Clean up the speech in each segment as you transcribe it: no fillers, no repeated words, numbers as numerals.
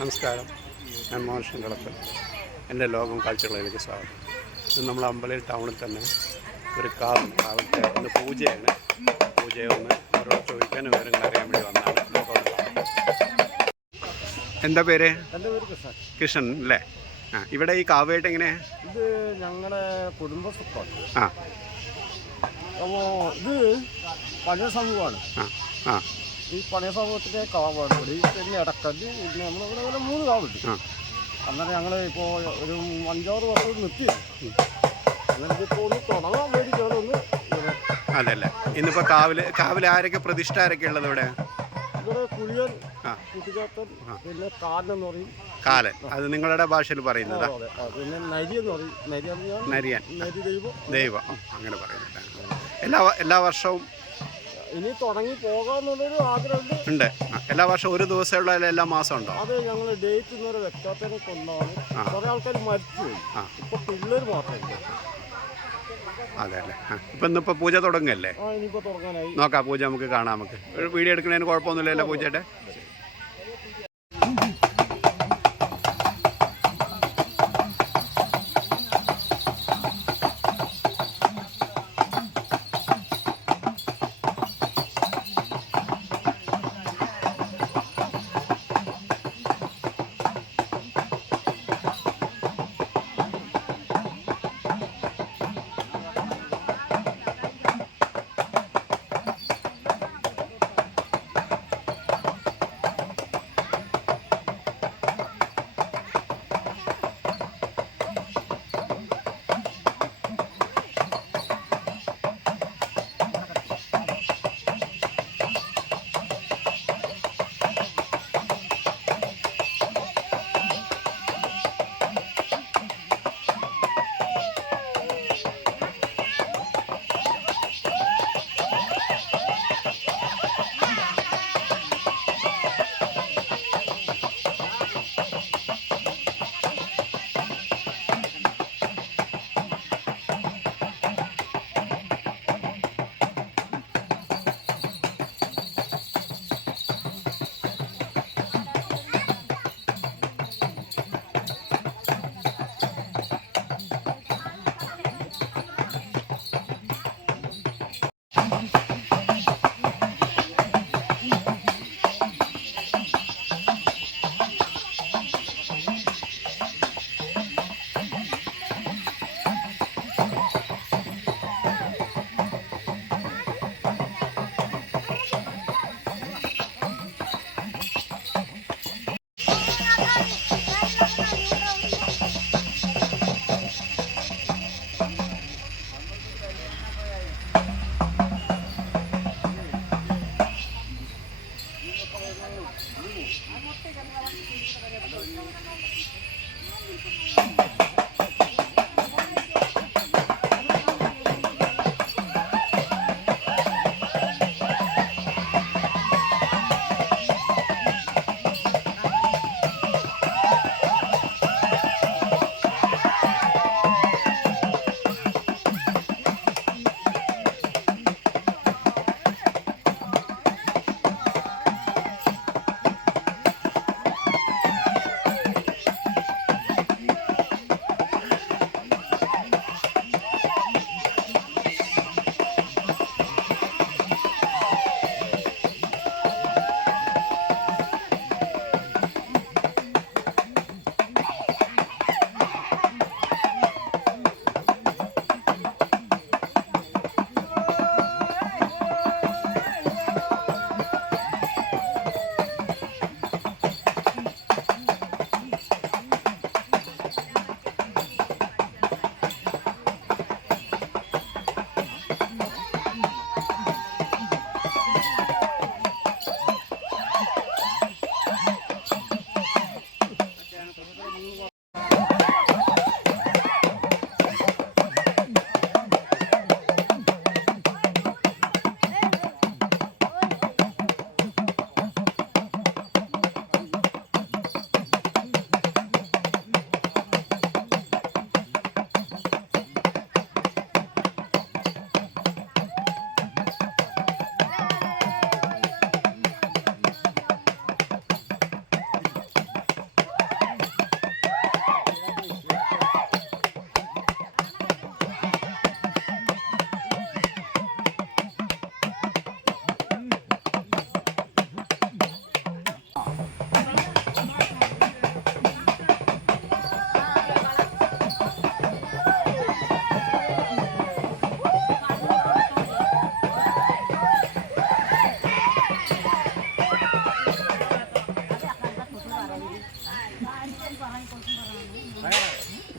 നമസ്കാരം, ഞാൻ മോഹൻ കളപ്പൻ. എൻ്റെ ലോകം കാഴ്ചകളിലേക്ക് സ്വാഗതം. ഇത് നമ്മൾ അമ്പലയിൽ ടൗണിൽ തന്നെ ഒരു കാവിലത്തെ ഇന്ന് പൂജയാണ്. പൂജയൊന്ന് അവരോട് ചോദിക്കാൻ വിവരങ്ങൾ അറിയാൻ വേണ്ടി വന്നാണ്. എന്താ പേര്? എൻ്റെ പേര് കൃഷ്ണൻ. കൃഷ്ണൻ അല്ലേ? ഇവിടെ ഈ കാവായിട്ട് എങ്ങനെയാ? ഇത് ഞങ്ങളുടെ കുടുംബ സ്വത്താണ്. അപ്പോൾ ഇത് പഴയ സമൂഹമാണ്. ഈ പഴയ സമൂഹത്തിൻ്റെ കാവാണ്. പിന്നെ ഇടക്കല്ല് പിന്നെ നമ്മളിവിടെ 3 കാവുണ്ട്. അന്നേരം ഞങ്ങൾ ഇപ്പോൾ ഒരു 5-6 വർഷം നിർത്തി. എന്നിട്ട് ഇപ്പോൾ ഒന്ന് തുടങ്ങാൻ വേണ്ടിയിട്ടാണ് ഒന്ന്. അതല്ലേ, ഇന്നിപ്പോൾ കാവിൽ ആരൊക്കെ പ്രതിഷ്ഠ ആരൊക്കെ ഉള്ളത് ഇവിടെ? ഇവിടെ കുളിയൻ, കുട്ടികാത്തൻ, പിന്നെ കാലെന്ന് പറയും. കാലൻ, അത് നിങ്ങളുടെ ഭാഷയിൽ പറയുന്നത്. പിന്നെ നരി എന്ന് പറയും. നരിയൻ, നരി ദൈവം അങ്ങനെ പറയുന്നില്ല. എല്ലാ വർഷവും ഇനി തുടങ്ങി പോകാന്നുള്ളൊരു ആഗ്രഹമുണ്ട്. ഉണ്ട്. എല്ലാ വർഷവും ഒരു ദിവസമുള്ള എല്ലാ മാസം ഉണ്ടോ? അത് ഞങ്ങൾ ഡേറ്റ് ഇന്നൊരു വെക്കാത്തതിനെ കൊണ്ടാണ് കുറേ ആൾക്കാർ മരിച്ചുപോയി. ഇപ്പൊ പിള്ളേർ മാത്രമേ. അതെ അല്ലേ? ഇപ്പം ഇന്നിപ്പോൾ പൂജ തുടങ്ങല്ലേ? ഇനിയിപ്പോൾ തുടങ്ങാനായി. നോക്കാം, പൂജ നമുക്ക് കാണാം. നമുക്ക് ഒരു വീഡിയോ എടുക്കുന്നതിന് കുഴപ്പമൊന്നുമില്ലല്ലോ പൂജയുടെ?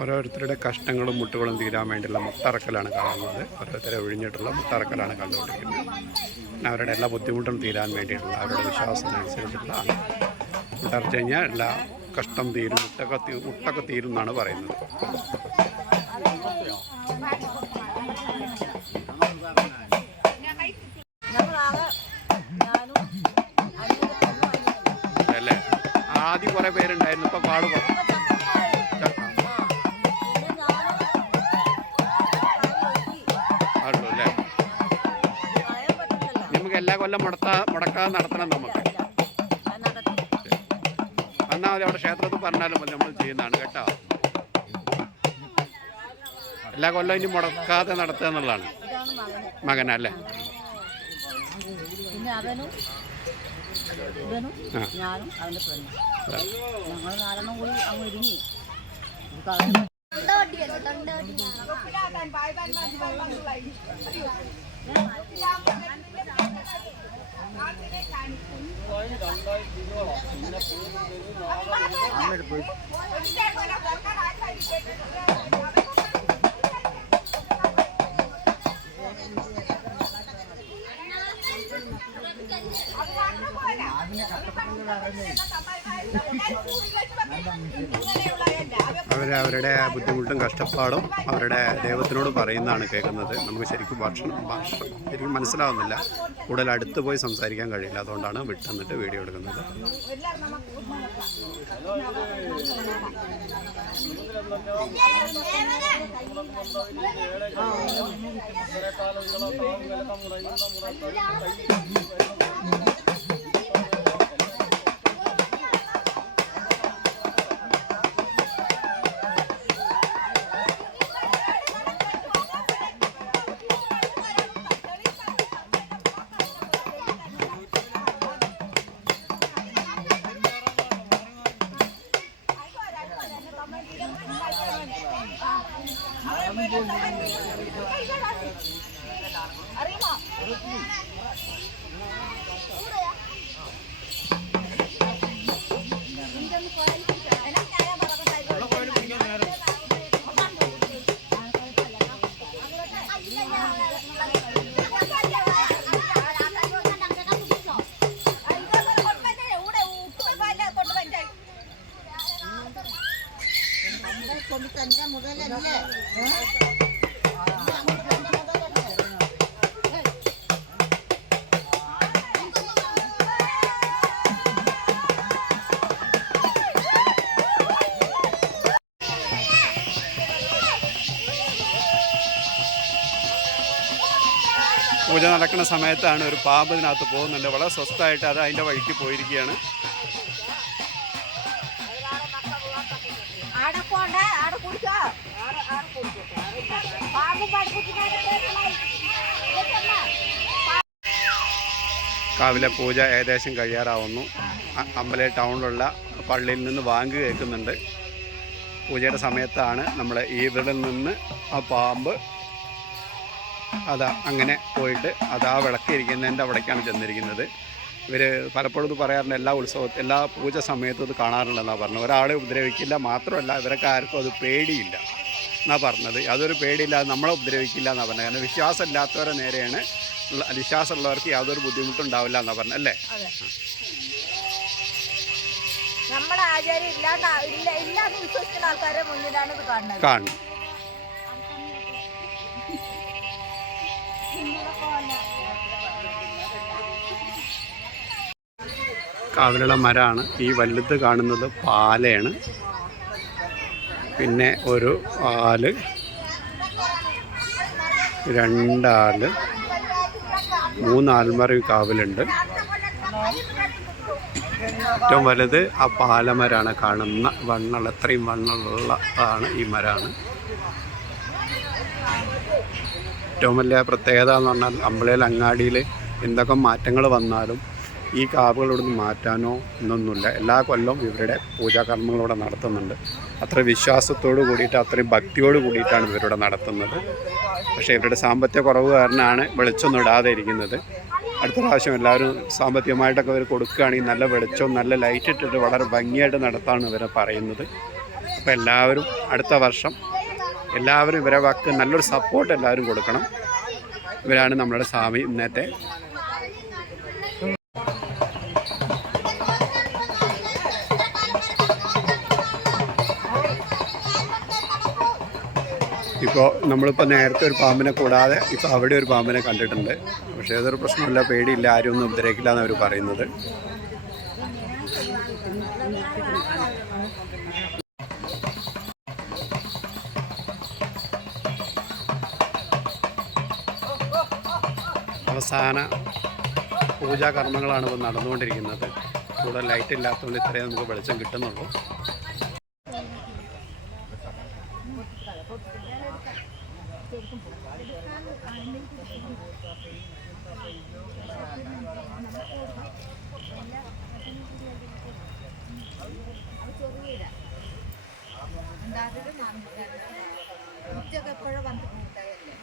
ഓരോരുത്തരുടെ കഷ്ടങ്ങളും മുട്ടുകളും തീരാൻ വേണ്ടിയുള്ള മുട്ടറക്കലാണ് കാണുന്നത്. ഓരോരുത്തരെ ഒഴിഞ്ഞിട്ടുള്ള മുട്ടറക്കലാണ് കണ്ടുകൊണ്ടിരിക്കുന്നത്. പിന്നെ അവരുടെ എല്ലാ ബുദ്ധിമുട്ടും തീരാൻ വേണ്ടിയിട്ടുള്ള അവരുടെ വിശ്വാസത്തിനനുസരിച്ചുള്ള മുട്ടറച്ച് കഴിഞ്ഞാൽ എല്ലാ കഷ്ടം തീരും, മുട്ടൊക്കെ തീരും എന്നാണ് പറയുന്നത്. അല്ലേ, ആദ്യം കുറേ പേരുണ്ടായിരുന്നു, ഇപ്പം പാട് അല്ലേ. നമുക്ക് എല്ലാ കൊല്ലം മുടക്കാതെ നടത്തണം. നമുക്ക് എന്നാൽ മതി, അവിടെ ക്ഷേത്രത്തിൽ പറഞ്ഞാലും മതി, നമ്മൾ ചെയ്യുന്നതാണ് കേട്ടോ. എല്ലാ കൊല്ലം ഇനി മുടക്കാതെ നടത്തുക എന്നുള്ളതാണ്. മകനല്ലേ? പിന്നെ അവനും ഇവനും ഞാനും അവൻ്റെ പെണ്ണും ഞങ്ങൾ നാലെണ്ണം കൂടി അങ്ങ് ഒരുങ്ങി അവരവരുടെ ബുദ്ധിമുട്ടും കഷ്ടപ്പാടും അവരുടെ ദൈവത്തിനോട് പറയുന്നതാണ് കേൾക്കുന്നത്. നമുക്ക് ശരിക്കും ഭാഷ ശരിക്കും മനസ്സിലാവുന്നില്ല. കൂടുതൽ അടുത്ത് പോയി സംസാരിക്കാൻ കഴിയില്ല. അതുകൊണ്ടാണ് വിട്ടെന്നിട്ട് വീഡിയോ എടുക്കുന്നത്. പൂജ നടക്കുന്ന സമയത്താണ് ഒരു പാമ്പ് ഇതിനകത്ത് പോകുന്നുണ്ട്. വളരെ സ്വസ്ഥമായിട്ട് അത് അതിൻ്റെ വഴിക്ക് പോയിരിക്കുകയാണ്. കാവിലെ പൂജ ഏകദേശം കഴിയാറാവുന്നു. അമ്പലേ ടൗണിലുള്ള പള്ളിയിൽ നിന്ന് ബാങ്ക് കേൾക്കുന്നുണ്ട്. പൂജയുടെ സമയത്താണ് നമ്മൾ ഇവിടെ നിന്ന് ആ പാമ്പ് അതാ അങ്ങനെ പോയിട്ട് അതാ വിളക്കിരിക്കുന്നതിൻ്റെ അവിടേക്കാണ് ചെന്നിരിക്കുന്നത്. ഇവർ പലപ്പോഴും ഇത് പറയാറുണ്ട്, എല്ലാ പൂജ സമയത്തും ഇത് കാണാറുണ്ടെന്നാണ് പറഞ്ഞത്. ഒരാളെ ഉപദ്രവിക്കില്ല, മാത്രമല്ല ഇവരൊക്കെ ആർക്കും അത് പേടിയില്ല എന്നാണ് പറഞ്ഞത്. അതൊരു പേടിയില്ല, നമ്മളെ ഉപദ്രവിക്കില്ല എന്നാണ് പറഞ്ഞത്. കാരണം വിശ്വാസമില്ലാത്തവരെ നേരെയാണ്, വിശ്വാസമുള്ളവർക്ക് യാതൊരു ബുദ്ധിമുട്ടുണ്ടാവില്ല എന്നാണ് പറഞ്ഞത് അല്ലേ? നമ്മുടെ ആചാര്യം ഇല്ലാന്ന് വിശ്വസിക്കുന്ന ആൾക്കാരെ മുന്നിലാണ് ഇത് കാണുന്നത്. കാവിലുള്ള മരമാണ് ഈ വലുത് കാണുന്നത്. പാലയാണ്. പിന്നെ ഒരു ആല്, രണ്ടാല്, മൂന്നാൽമരം ഈ കാവിലുണ്ട്. ഏറ്റവും വലുത് ആ പാലമരാണ് കാണുന്ന. എത്രയും വണ്ണമുള്ള ഈ മരമാണ്. ഏറ്റവും വലിയ പ്രത്യേകത എന്ന് പറഞ്ഞാൽ അമ്പലയിൽ അങ്ങാടിയിൽ എന്തൊക്കെ മാറ്റങ്ങൾ വന്നാലും ഈ കാവുകൾ ഇവിടുന്ന് മാറ്റാനോ എന്നൊന്നുമില്ല. എല്ലാ കൊല്ലവും ഇവരുടെ പൂജാകർമ്മങ്ങളിവിടെ നടത്തുന്നുണ്ട്. അത്ര വിശ്വാസത്തോട് കൂടിയിട്ട്, അത്രയും ഭക്തിയോട് കൂടിയിട്ടാണ് ഇവരിവിടെ നടത്തുന്നത്. പക്ഷേ ഇവരുടെ സാമ്പത്തിക കുറവ് കാരണമാണ് വെളിച്ചൊന്നും ഇടാതെ ഇരിക്കുന്നത്. അടുത്ത പ്രാവശ്യം എല്ലാവരും സാമ്പത്തികമായിട്ടൊക്കെ ഇവർ കൊടുക്കുകയാണെങ്കിൽ നല്ല വെളിച്ചവും നല്ല ലൈറ്റ് ഇട്ടിട്ട് വളരെ ഭംഗിയായിട്ട് നടത്താമെന്ന് ഇവരെ പറയുന്നത്. അപ്പോൾ എല്ലാവരും അടുത്ത വർഷം എല്ലാവരും ഇവരെ വാക്ക് നല്ലൊരു സപ്പോർട്ട് എല്ലാവരും കൊടുക്കണം. ഇവരാണ് നമ്മുടെ സ്വാമി ഇന്നത്തെ. ഇപ്പോൾ നമ്മളിപ്പോൾ നേരത്തെ ഒരു പാമ്പിനെ കൂടാതെ ഇപ്പോൾ അവിടെ ഒരു പാമ്പിനെ കണ്ടിട്ടുണ്ട്. പക്ഷേ അതൊരു പ്രശ്നമില്ല, പേടിയില്ല, ആരും ഒന്നും ഉപദ്രവിക്കില്ല എന്നവർ പറയുന്നത്. അവസാന പൂജാകർമ്മങ്ങളാണ് ഇപ്പോൾ നടന്നുകൊണ്ടിരിക്കുന്നത്. കൂടുതൽ ലൈറ്റ് ഇല്ലാത്തതുകൊണ്ട് ഇത്രയും നമുക്ക് വെളിച്ചം കിട്ടുന്നുള്ളൂ. എപ്പോഴും വന്നിട്ടുണ്ടായല്ലേ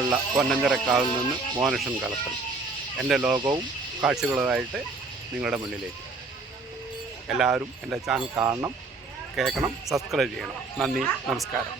ഉള്ള പൊന്നഞ്ചരക്കാവിൽ നിന്ന് മോഹനകൃഷ്ണൻ കളപ്പൻ. എൻ്റെ ലോകവും കാഴ്ചകളുമായിട്ട് നിങ്ങളുടെ മുന്നിലേക്ക്. എല്ലാവരും എൻ്റെ ചാനൽ കാണണം, കേൾക്കണം, സബ്സ്ക്രൈബ് ചെയ്യണം. നന്ദി, നമസ്കാരം.